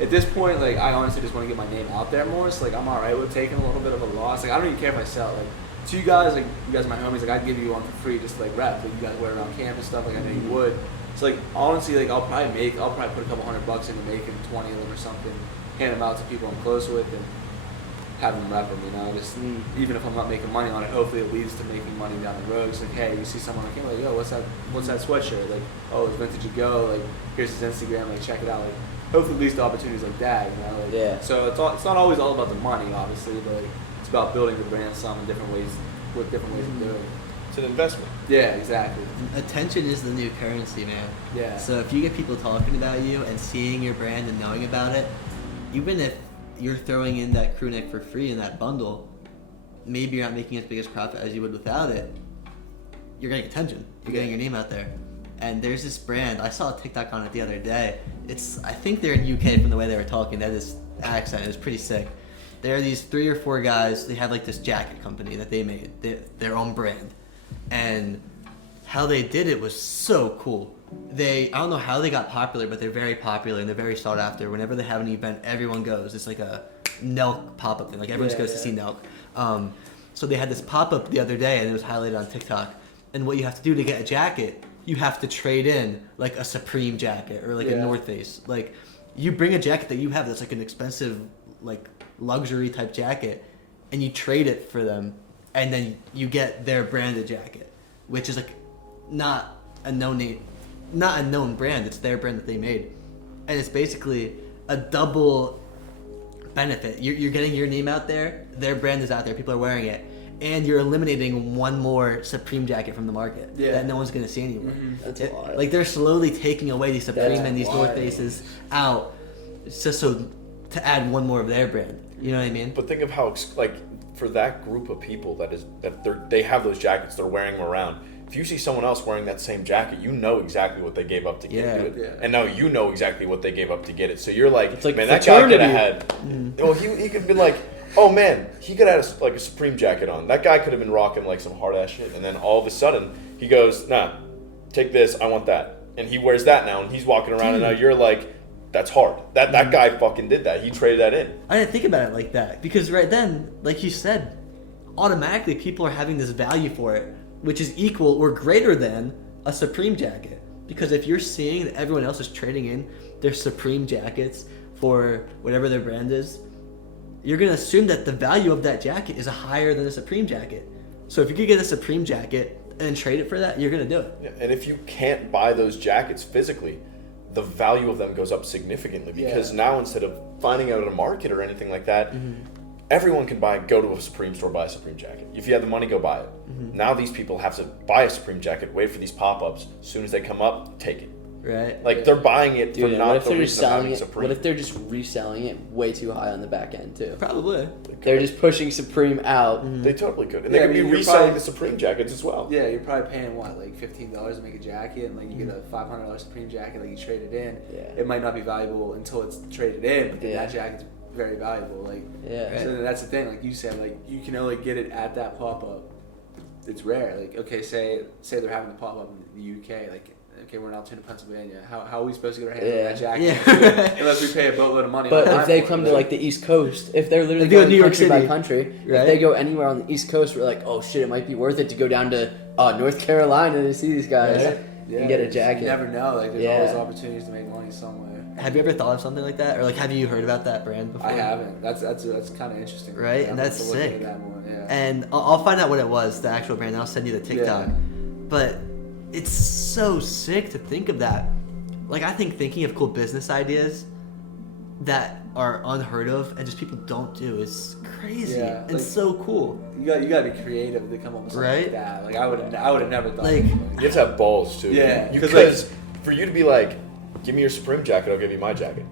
at this point, like I honestly just want to get my name out there more. So like I'm alright with taking a little bit of a loss. Like I don't even care if I sell. Like to you guys, like you guys are my homies. Like I'd give you one for free just to like rep. Like you guys wear it around camp and stuff. Like I know you would. So like honestly, like I'll probably put a couple $100 into making 20 of them or something. Hand them out to people I'm close with and have them rep them, you know, just even if I'm not making money on it, hopefully it leads to making money down the road. It's like, hey, you see someone like, like, yo, what's that sweatshirt? Like, oh, it's Vintage.2go, like, here's his Instagram, like, check it out. Like, hopefully it leads to opportunities like that, you know? Like, Yeah. So it's not always all about the money, obviously, but like, it's about building the brand some in different ways, with different ways of doing it. It's an investment. Yeah, exactly. Attention is the new currency, man. Yeah. So if you get people talking about you and seeing your brand and knowing about it, even if you're throwing in that crew neck for free in that bundle, maybe you're not making as big as profit as you would without it. You're getting attention. You're getting your name out there. And there's this brand, I saw a TikTok on it the other day. I think they're in UK from the way they were talking. That is accent is pretty sick. There are these 3 or 4 guys, they have like this jacket company that they made, their own brand. And how they did it was so cool. I don't know how they got popular, but they're very popular and they're very sought after. Whenever they have an event, everyone goes. It's like a Nelk pop-up thing. Like everyone goes to see Nelk. So they had this pop-up the other day and it was highlighted on TikTok. And what you have to do to get a jacket, you have to trade in like a Supreme jacket or like a North Face. Like you bring a jacket that you have that's like an expensive, like luxury type jacket, and you trade it for them, and then you get their branded jacket, which is like not a known brand. It's their brand that they made, and it's basically a double benefit. You're getting your name out there, their brand is out there, people are wearing it, and you're eliminating one more Supreme jacket from the market that no one's gonna see anymore. That's a lot. Like they're slowly taking away these Supreme That's and these North wild. Faces out, just so to add one more of their brand. You know what I mean? But think of how like for that group of people they have those jackets, they're wearing them around. If you see someone else wearing that same jacket, you know exactly what they gave up to get it. Yeah. And now you know exactly what they gave up to get it. So you're like, It's like man, that guy could have fraternity. had. Well, he could be like, oh man, he could have had like a Supreme jacket on. That guy could have been rocking like some hard ass shit. And then all of a sudden, he goes, nah, take this, I want that. And he wears that now, and he's walking around, and now you're like, that's hard. That guy fucking did that. He traded that in. I didn't think about it like that, because right then, like you said, automatically people are having this value for it, which is equal or greater than a Supreme jacket. Because if you're seeing that everyone else is trading in their Supreme jackets for whatever their brand is, you're going to assume that the value of that jacket is higher than a Supreme jacket. So if you could get a Supreme jacket and then trade it for that, you're going to do it. Yeah, and if you can't buy those jackets physically, the value of them goes up significantly, because now instead of finding out at a market or anything like that, everyone can go to a Supreme store, buy a Supreme jacket. If you have the money, go buy it. Now these people have to buy a Supreme jacket, wait for these pop-ups. As soon as they come up, take it. Right? Like they're buying it Dude, for what not if the they're just reason of selling having it? Supreme. What if they're just reselling it way too high on the back end too? Probably. They're just pushing Supreme out. They totally could, and Yeah, they I could mean, be you're reselling probably- the Supreme jackets as well. Yeah, you're probably paying what, like $15 to make a jacket, and like you get a $500 Supreme jacket, like you trade it in. Yeah. It might not be valuable until it's traded in, but then Yeah. that jacket's very valuable. Like, Yeah. so then that's the thing. Like you said, like you can only get it at that pop up. It's rare. Like, okay, say they're having the pop up in the UK. Like, okay, we're in Altoona, Pennsylvania. How are we supposed to get our hands on that jacket? Yeah. Unless we pay a boatload of money. But online if they for it, come to right? like the East Coast, if they're literally They go to going New York country by City, country, right? if they go anywhere on the East Coast, we're like, oh shit, it might be worth it to go down to North Carolina to see these guys and get a jacket. You never know. Like, there's Yeah. always opportunities to make money somewhere. Have you ever thought of something like that? Or like, have you heard about that brand before? I haven't. That's kind of interesting. Right? I'm And gonna that's have to look sick. into that more, yeah. And I'll find out what it was, the actual brand. I'll send you the TikTok. Yeah. But it's so sick to think of that. Like, I think thinking of cool business ideas that are unheard of and just people don't do is crazy Yeah, and like- so cool. You got to be creative to come up with something Right? like that. Like I would have never thought. Like- of You have to have balls too. Yeah, 'cause, Because for you to be like, give me your Supreme jacket, I'll give you my jacket.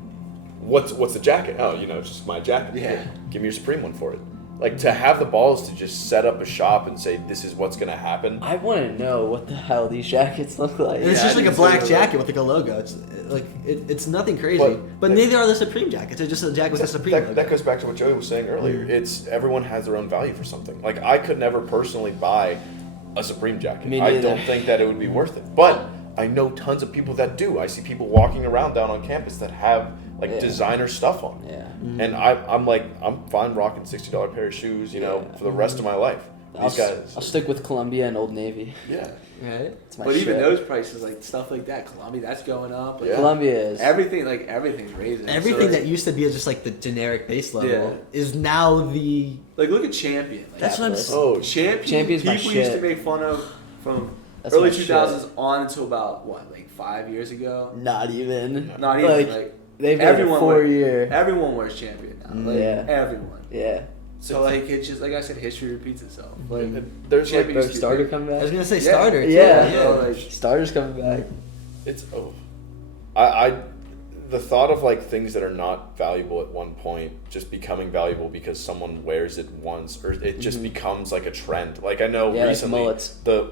What's the jacket? Oh, it's just my jacket. Yeah. Give me your Supreme one for it. Like to have the balls to just set up a shop and say this is what's gonna happen. I want to know what the hell these jackets look like. And it's Yeah, just I like a do black too. jacket with like a logo. like it's nothing crazy. But But neither are the Supreme jackets. It's just a jacket with a Supreme. That logo. goes back to what Joey was saying earlier. It's everyone has their own value for something. Like I could never personally buy a Supreme jacket. Me I neither. don't think that it would be worth it. But I know tons of people that do. I see people walking around down on campus that have like designer stuff on. Yeah. And I'm fine rocking $60 pair of shoes, you know, for the rest of my life. These guys. I'll stick with Columbia and Old Navy. Yeah. Right. It's my But even shit. those prices, like stuff like that, Columbia, that's going up. Like, Yeah. Columbia is. everything's raising. Everything So, that used to be just like the generic base level Yeah. is now the. like look at Champion. Like, That's what I'm. Fabulous. Oh, People Champion's my used to shit. make fun of from That's early my shit. 2000s on until about what, like 5 years ago. Not even. Not even Like, like they've been a everyone 4 wear- year. everyone wears Champion now. Like, Yeah. everyone. Yeah. So like it's just like I said, history repeats itself. Like there's like Champion Bro, used to be Starter big. come I was back. gonna say Yeah. starter. Too. Yeah. Bro, like, Starter's coming back. it's I the thought of like things that are not valuable at one point just becoming valuable because someone wears it once or it just becomes like a trend. Like I know Yeah, like recently mullets. the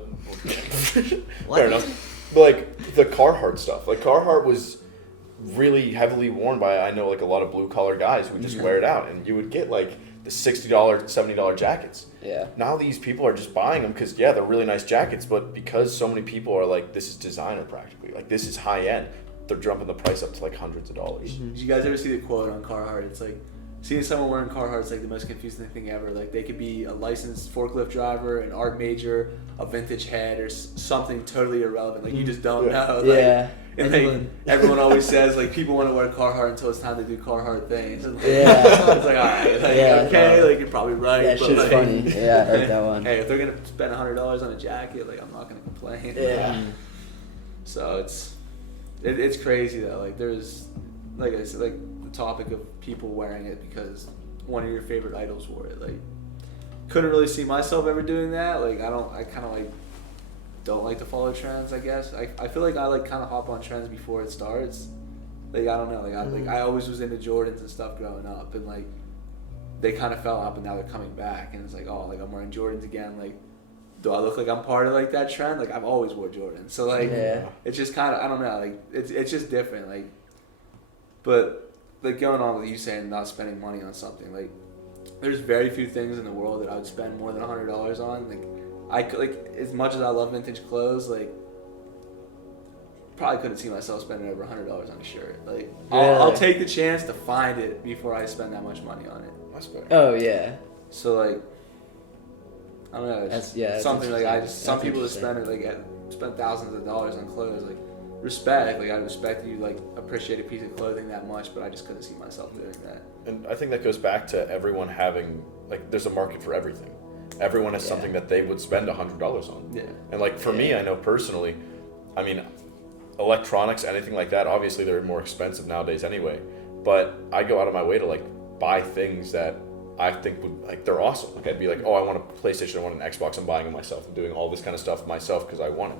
What? fair enough. But, like the Carhartt stuff. Like Carhartt was really heavily worn by I know like a lot of blue collar guys who just wear it out, and you would get like the $60, $70 jackets. Yeah. Now these people are just buying them because they're really nice jackets, but because so many people are like, this is designer practically, like this is high end, they're jumping the price up to like hundreds of dollars. Did you guys ever see the quote on Carhartt? It's like seeing someone wearing Carhartt is like the most confusing thing ever. Like they could be a licensed forklift driver, an art major, a vintage head, or something totally irrelevant. Like you just don't know. Like, Yeah. and like, everyone always says like people want to wear Carhartt until it's time to do Carhartt things. And, like, Yeah. it's like alright, like, Yeah, okay, no. like you're probably right. That but, shit's like, funny. Yeah, I heard that one. Hey, if they're gonna spend $100 on a jacket, like I'm not gonna complain. Yeah. So it's crazy though. Like there's, like I said, like the topic of people wearing it because one of your favorite idols wore it. Like couldn't really see myself ever doing that. Like I kind of like don't like to follow trends. I guess I feel like I like kind of hop on trends before it starts. Like I don't know. Like I always was into Jordans and stuff growing up, and like they kind of fell off, and now they're coming back, and it's like oh, like I'm wearing Jordans again. Like do I look like I'm part of like that trend? Like I've always wore Jordans, so like it's just kind of I don't know. Like it's just different. Like but like going on with you saying not spending money on something, like there's very few things in the world that I would spend more than $100 on. Like I could, like as much as I love vintage clothes, like probably couldn't see myself spending over $100 on a shirt. Like I'll take the chance to find it before I spend that much money on it. That's fair. Oh yeah. So like I don't know. It's That's something like I just interesting. some That's people that interesting. spend thousands of dollars on clothes. Like respect. Like I respect that you like appreciate a piece of clothing that much, but I just couldn't see myself doing that. And I think that goes back to everyone having like there's a market for everything. Everyone has something that they would spend $100 on. Yeah. And like for me, I know personally, I mean, electronics, anything like that, obviously they're more expensive nowadays anyway. But I go out of my way to like buy things that I think would like they're awesome. Like I'd be like, oh, I want a PlayStation, I want an Xbox, I'm buying it myself. I'm doing all this kind of stuff myself because I want it.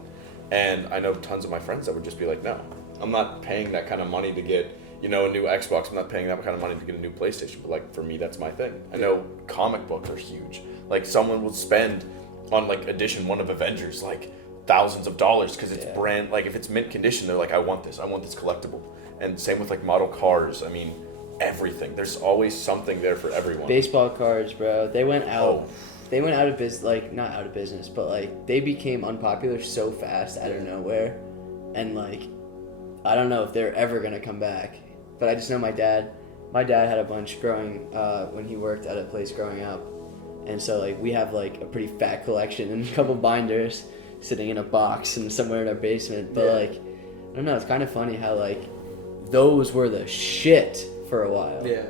And I know tons of my friends that would just be like, no, I'm not paying that kind of money to get, you know, a new Xbox. I'm not paying that kind of money to get a new PlayStation. But like for me, that's my thing. I know comic books are huge. Like someone will spend on like edition 1 of Avengers like thousands of dollars because it's brand, like if it's mint condition, they're like, I want this collectible. And same with like model cars. I mean, everything. There's always something there for everyone. Baseball cards, bro. They went out. They went out of business, like not out of business, but like they became unpopular so fast out of nowhere, and like I don't know if they're ever gonna come back. But I just know my dad had a bunch growing when he worked at a place growing up, and so like we have like a pretty fat collection and a couple binders sitting in a box and somewhere in our basement. But like I don't know, it's kind of funny how like those were the shit for a while. Yeah.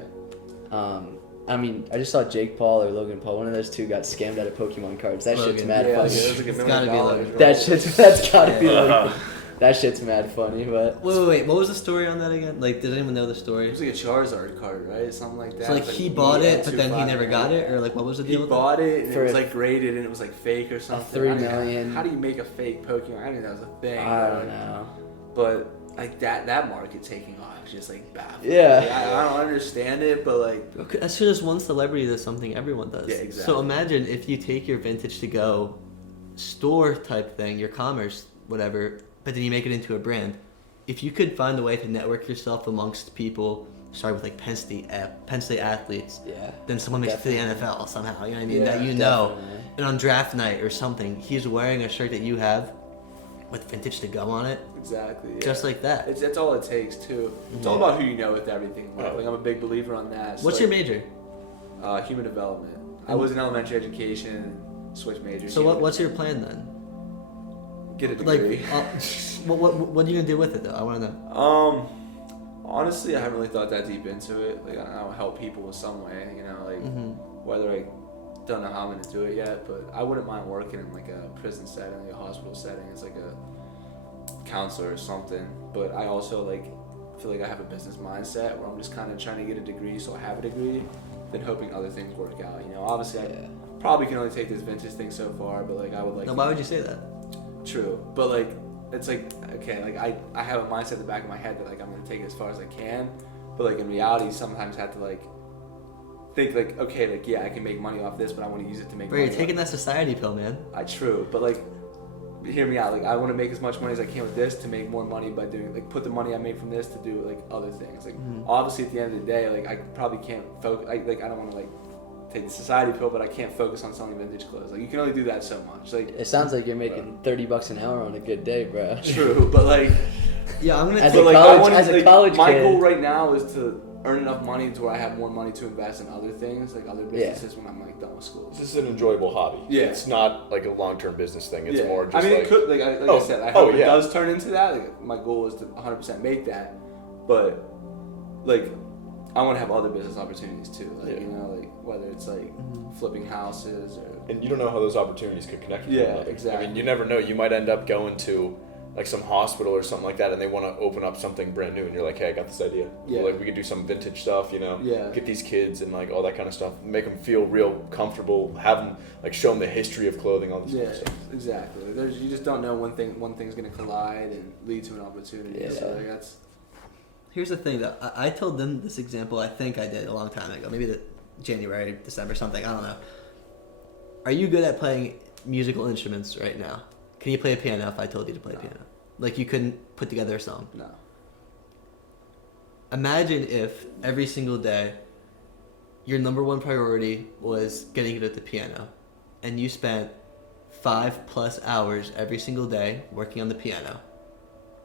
I mean, I just saw Jake Paul or Logan Paul. One of those two got scammed out of Pokemon cards. That shit's mad Yeah, funny. it was like $1 It's million. gotta be Logan. Bro. That's gotta be like, that shit's mad funny. But Wait. What was the story on that again? Like, does anyone know the It story? was like a Charizard card, right? Something like that. So like It was he bought it, but then he 2.5 never got it, or like what was the He deal with bought it and For it was a- like graded and it was like fake or something. 3 I don't know. million. How do you make a fake Pokemon? I didn't know that was a thing. I don't know. But like that market taking off is just like baffling. Yeah. Like, I don't understand it, but like it? As soon as one celebrity does something, everyone does. Yeah, exactly. So imagine if you take your Vintage.2go store type thing, your commerce, whatever, but then you make it into a brand. if you could find a way to network yourself amongst people, start with like Penn State athletes, Yeah. then someone makes it to the Definitely. NFL somehow, you know what I mean? Yeah, That you know. Definitely. And on draft night or something, he's wearing a shirt that you have with Vintage.2go on it, Exactly. Yeah. just like that. It's all it takes too. It's all about who you know with everything. Like, I'm a big believer on that. So, What's your major? Human development. I was in elementary education, switched majors. So what's your plan then? Get a Like, degree. what are you gonna do with it though? I want to know. Honestly, I haven't really thought that deep into it. Like, I'll help people in some way, you know, like whether I don't know how I'm gonna do it yet, but I wouldn't mind working in like a prison setting, like a hospital setting, as like a counselor or something. But I also like feel like I have a business mindset where I'm just kind of trying to get a degree, so I have a degree, then hoping other things work out. You know, obviously I probably can only take this vintage thing so far, but like I would like. Now, why would you say that? True, but like it's like okay, like I have a mindset in the back of my head that like I'm gonna take it as far as I can, but like in reality, sometimes I have to like think like okay, like yeah, I can make money off this, but I want to use it to make. Bro, money you're taking that society pill, man. True, but like hear me out. Like I want to make as much money as I can with this to make more money by doing like put the money I make from this to do like other things. Like obviously at the end of the day, like I probably can't focus. I don't want to like take the society pill, but I can't focus on selling vintage clothes. Like you can only do that so much. Like It sounds like you're making $30 an hour on a good day, bro. true, but like Yeah, I'm gonna. As take a like, college- I wanna, as a like, college my kid. goal right now is to earn enough money to where I have more money to invest in other things, like other businesses when I'm like done with school. This is an enjoyable hobby. Yeah. It's not like a long-term business thing. It's more just I mean, like, it could, like I Oh, said, I oh, hope it yeah. does turn into that. Like, my goal is to 100% make that, but like I want to have other business opportunities too. Like Yeah. you know, like whether it's like flipping houses or and you don't know how those opportunities could connect with Yeah, one another. exactly. I mean, you never know. You might end up going to like some hospital or something like that, and they want to open up something brand new, and you're like, hey, I got this idea. Yeah. Like we could do some vintage stuff, you know. Yeah. Get these kids and like all that kind of stuff. Make them feel real comfortable. Have them like show them the history of clothing, all this kind yeah, of stuff. exactly. Like, you just don't know one thing's gonna collide and lead to an opportunity. Yeah. So like, that's Here's the thing, though. I told them this example. I think I did a long time ago, maybe the January, December, something. I don't know. Are you good at playing musical instruments right now? Can you play a piano if I told you to play a piano? Like you couldn't put together a song. no. Imagine if every single day your number one priority was getting good at the piano, and you spent 5+ hours every single day working on the piano.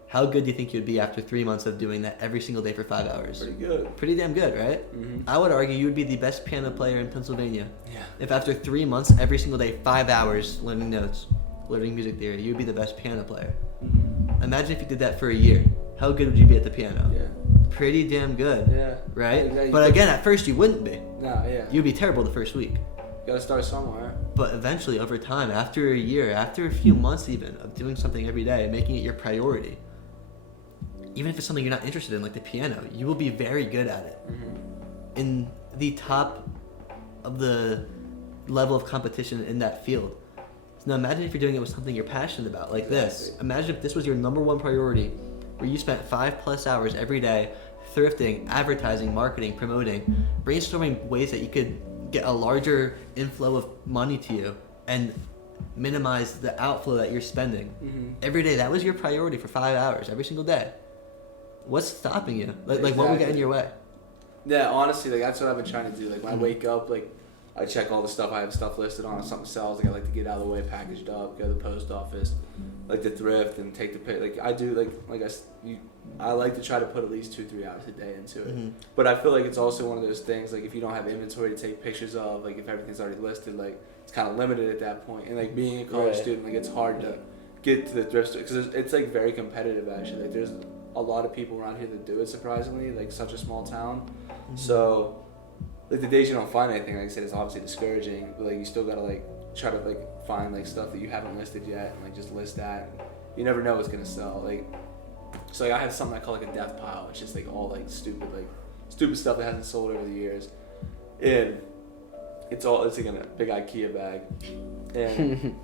How good do you think you'd be after 3 months of doing that every single day for 5 hours? Pretty good. Pretty damn good, right? Mm-hmm. I would argue you would be the best piano player in Pennsylvania. Yeah. If after 3 months, every single day, 5 hours learning notes, learning music theory, you'd be the best piano player. Mm-hmm. Imagine if you did that for a year. How good would you be at the piano? Yeah. Pretty damn good, Yeah. right? Yeah, But again, at first you wouldn't be. No. Yeah. You'd be terrible the first week. gotta start somewhere. But eventually, over time, after a year, after a few months even, of doing something every day, making it your priority, even if it's something you're not interested in, like the piano, you will be very good at it. Mm-hmm. In the top of the level of competition in that field. So now imagine if you're doing it with something you're passionate about, like this. Exactly. Imagine if this was your number one priority, where you spent 5+ hours every day thrifting, advertising, marketing, promoting, brainstorming ways that you could get a larger inflow of money to you and minimize the outflow that you're spending. Mm-hmm. Every day, that was your priority for 5 hours, every single day. What's stopping you? Like what would get in your way? Yeah, honestly, like that's what I've been trying to do. Like when I wake up, like I check all the stuff. I have stuff listed on. If something sells, like I like to get out of the way, packaged up, go to the post office, like to thrift and take the pic. Like I do, I like to try to put at least 2-3 hours a day into it. Mm-hmm. But I feel like it's also one of those things. Like if you don't have inventory to take pictures of, like if everything's already listed, like it's kind of limited at that point. And like being a college Right. student, like it's hard to get to the thrift store because it's like very competitive actually. Like there's a lot of people around here that do it surprisingly. Like such a small town. So, like the days you don't find anything, like I said, it's obviously discouraging. But like you still gotta like try to like find like stuff that you haven't listed yet, and like just list that. You never know what's gonna sell. Like, so like I have something I call like a death pile, which is like all like stupid stuff that hasn't sold over the years, and it's like in a big IKEA bag, and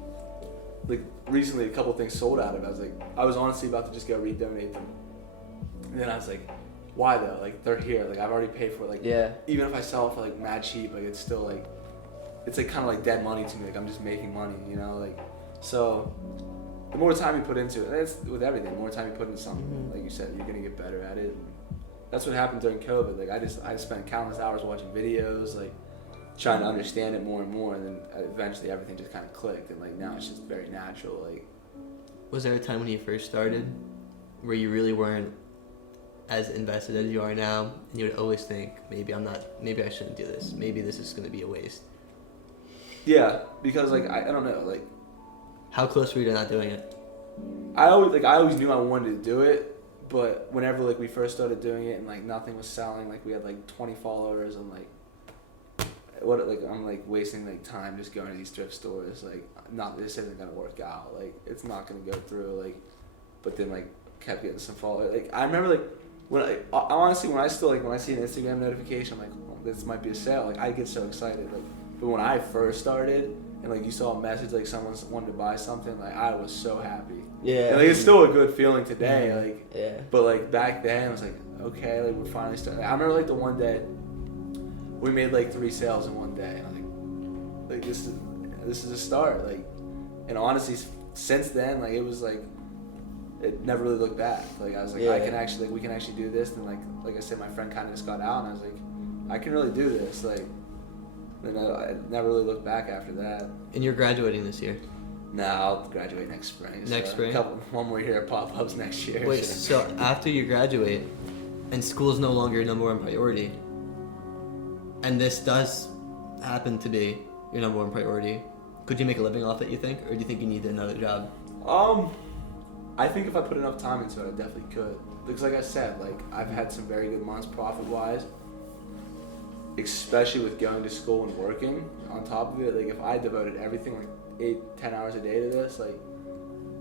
like recently a couple things sold out of it. I was honestly about to just go redonate them, and then I was like, why though? Like they're here. Like I've already paid for it. Like Yeah. even if I sell it for like mad cheap, like it's still like it's like kind of like dead money to me. Like I'm just making money, you know. Like so the more time you put into it, and it's with everything, the more time you put into something, like you said, you're gonna get better at it. And that's what happened during COVID. Like I just spent countless hours watching videos, like trying to understand it more and more, and then eventually everything just kind of clicked, and like now it's just very natural. Like, Was there a time when you first started where you really weren't as invested as you are now, and you would always think, maybe I shouldn't do this, maybe this is going to be a waste? yeah, because like I don't know, like How close were you to not doing it? I always knew I wanted to do it, but whenever like we first started doing it and like nothing was selling, like we had like 20 followers, and like I'm like wasting like time just going to these thrift stores, like this isn't gonna work out, like it's not gonna go through, like, but then like kept getting some followers. Like I remember like when I honestly when I see an Instagram notification, I'm like, well, this might be a sale, like I get so excited, like, but when I first started and like you saw a message like someone wanted to buy something, like I was so happy. Yeah. And, like it's still a good feeling today, like. Yeah. But like back then, I was like, okay, like we're finally starting. I remember like the one day we made like 3 sales in one day, and I was like this is a start. Like, and honestly, since then, like it was like it never really looked back. Like I was like, we can actually do this. And like I said, my friend kind of just got out, and I was like, I can really do this. Like, and I never really looked back after that. And you're graduating this year. No, I'll graduate next spring. Next spring? One more year of pop-ups next year. Wait, so after you graduate, and school's no longer your number one priority, and this does happen to be your number one priority, could you make a living off it, you think? Or do you think you need another job? I think if I put enough time into it, I definitely could. Because like I said, like I've had some very good months profit-wise, especially with going to school and working on top of it. Like if I devoted everything, like 8-10 hours a day to this, like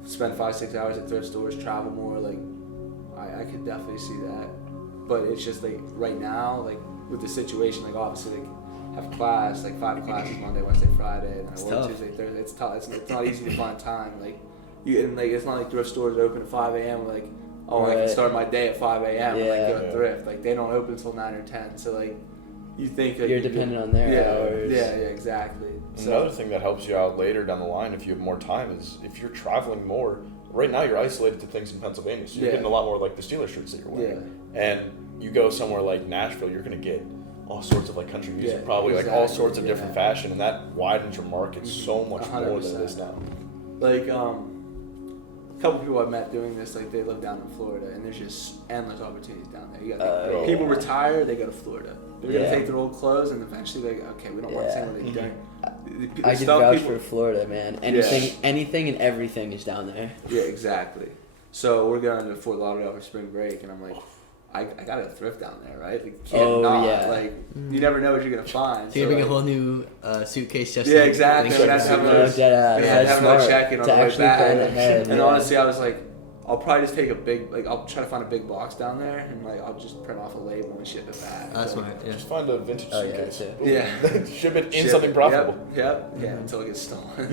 spend 5-6 hours at thrift stores, travel more, like I could definitely see that. But it's just like right now, like with the situation, like obviously like have class, like 5 classes Monday, Wednesday, Friday, and then I work tough. Tuesday, Thursday. It's tough. It's not easy to find time. Like and like it's not like thrift stores open at 5 a.m. Like I can start my day at 5 a.m. and like go thrift. Like they don't open until 9 or 10. So like you think like, You're dependent on their hours. Yeah, exactly. So, another thing that helps you out later down the line, if you have more time, is if you're traveling more. Right now, you're isolated to things in Pennsylvania, so you're getting a lot more like the Steelers shirts that you're wearing. And you go somewhere like Nashville, you're gonna get all sorts of like country music, probably like all sorts of different fashion, and that widens your market so much 100%. more than it is now. Like a couple people I've met doing this, like they live down in Florida, and there's just endless opportunities down there. You got people retire, they go to Florida. They're gonna take their old clothes, and eventually they go, okay, we don't want to say what they don't. I can vouch for Florida, man. Anything and everything is down there. Yeah, exactly. So we're going to Fort Lauderdale for spring break, and I'm like, I gotta go thrift down there, right? Like, like you never know what you're gonna find. So you bring a whole new suitcase just yeah, exactly. We had to have another check-in on the way back. And honestly, I was like, I'll probably just take I'll try to find a big box down there, and like I'll just print off a label and ship it back. That's smart. Yeah. Just find a vintage suitcase. Yeah. Ship it in something profitable. Yep. Yeah, until it gets stolen.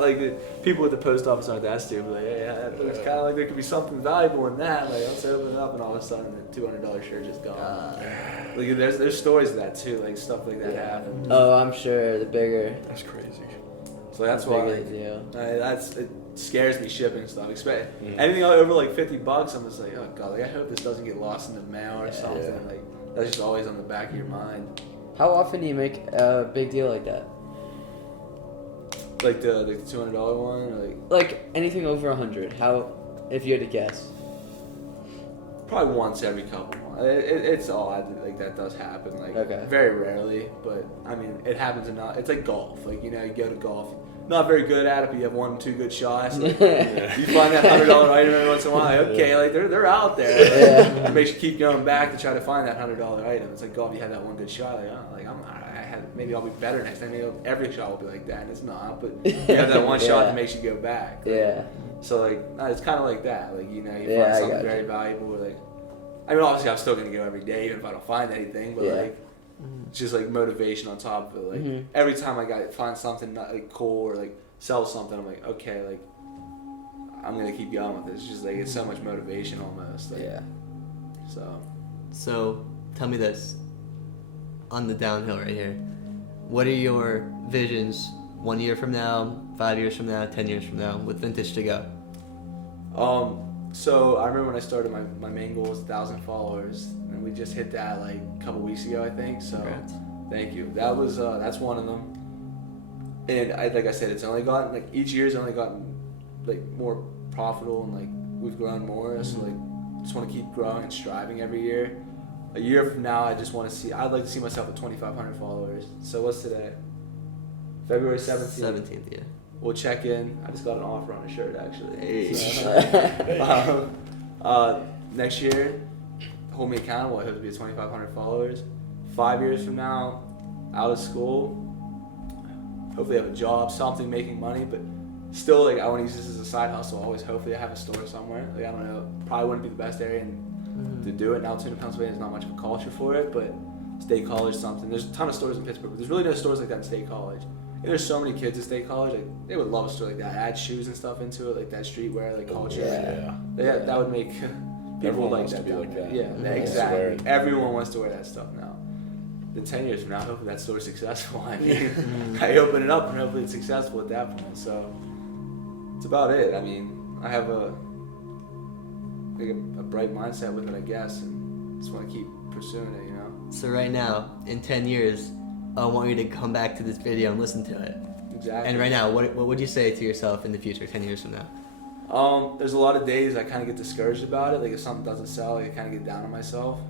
Like people at the post office aren't that stupid. Like, it's kind of like there could be something valuable in that. Like, let's open it up, and all of a sudden the $200 shirt just gone. Like, there's stories of that too. Like stuff like that happens. Oh, I'm sure. The bigger. That's crazy. So that's why it scares me shipping stuff. Anything over like $50, I'm just like, oh god, like, I hope this doesn't get lost in the mail or something. Yeah. Like that's just always on the back of your mind. How often do you make a big deal like that? Like the $200 one, or like anything over 100. How, if you had to guess? Probably once every couple months. It's odd, like that does happen, like very rarely, but I mean it happens enough. It's like golf, like you go to golf, not very good at it, but you have 1-2 good shots. Like, you find that $100 item every once in a while. Like, okay, like they're out there. It makes you keep going back to try to find that $100 item. It's like golf, you had that one good shot, maybe I'll be better next time. Maybe every shot will be like that, and it's not. But you have that one shot that makes you go back. Like, so like it's kind of like that. Like you find something very valuable. Or, like, I mean, obviously I'm still gonna go every day even if I don't find anything. But like, it's just like motivation on top of it. Like every time I find something like cool or like sell something, I'm like, okay, like I'm gonna keep going with this. It's just like it's so much motivation almost. Like, So tell me this. On the downhill right here, what are your visions 1 year from now, 5 years from now, 10 years from now with Vintage.2go? So I remember when I started, my main goal was 1,000 followers, and we just hit that like a couple weeks ago, I think. So Congrats. thank you. That's one of them. And like I said, it's only gotten like each year's only gotten like more profitable, and like we've grown more. So like just want to keep growing and striving every year. A year from now, I'd like to see myself at 2,500 followers. So what's today? February 17th. 17th, yeah. We'll check in. I just got an offer on a shirt, actually. Hey. So, next year, hold me accountable. I hope to be at 2,500 followers. 5 years from now, out of school, hopefully have a job, something, making money, but still, like, I want to use this as a side hustle. Always, hopefully, I have a store somewhere. Like, I don't know, probably wouldn't be the best area to do it. In Altoona, Pennsylvania, there's not much of a culture for it, but State College, something. There's a ton of stores in Pittsburgh, but there's really no stores like that in State College. And there's so many kids at State College, like they would love a store like that. Add shoes and stuff into it, like that streetwear, like culture. Yeah. That would make people Everyone like wants that. to be like that. Yeah, Everyone wants to exactly. wear it. Everyone wants to wear that stuff now. Then 10 years from now, hopefully that store's successful. I mean, I open it up and hopefully it's successful at that point. So it's about it. I mean, I have a bright mindset with it, I guess, and just want to keep pursuing it, you know. So right now, in 10 years, I want you to come back to this video and listen to it. Exactly. And right now, what would you say to yourself in the future, 10 years from now? There's a lot of days I kind of get discouraged about it. Like if something doesn't sell, like, I kind of get down on myself.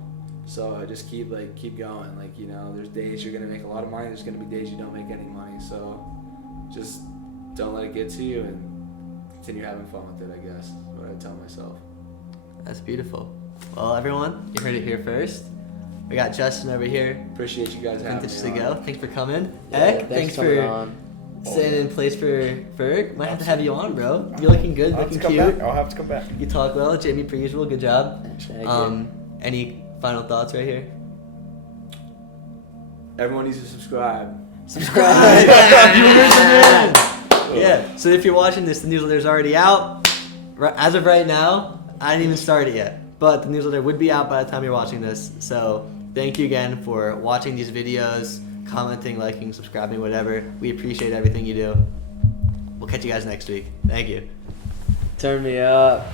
So I just keep going. Like, you know, there's days you're gonna make a lot of money. There's gonna be days you don't make any money. So just don't let it get to you and continue having fun with it, I guess is what I tell myself. That's beautiful. Well, everyone, you heard it here first. We got Justin over here, Appreciate you guys having me Vintage.2go. on. Thanks for coming. Yeah, Eck, thanks coming for on. staying in place for Ferg. Might have to have you on, bro. You're looking good, I'll have looking to come cute. back. I'll have to come back. You talk well. Jamie, per usual, good job. Thank you. Any final thoughts right here? Everyone needs to subscribe. Subscribe. Yeah. So if you're watching this, the newsletter's already out. As of right now, I didn't even start it yet, but the newsletter would be out by the time you're watching this. So thank you again for watching these videos, commenting, liking, subscribing, whatever. We appreciate everything you do. We'll catch you guys next week. Thank you. Turn me up.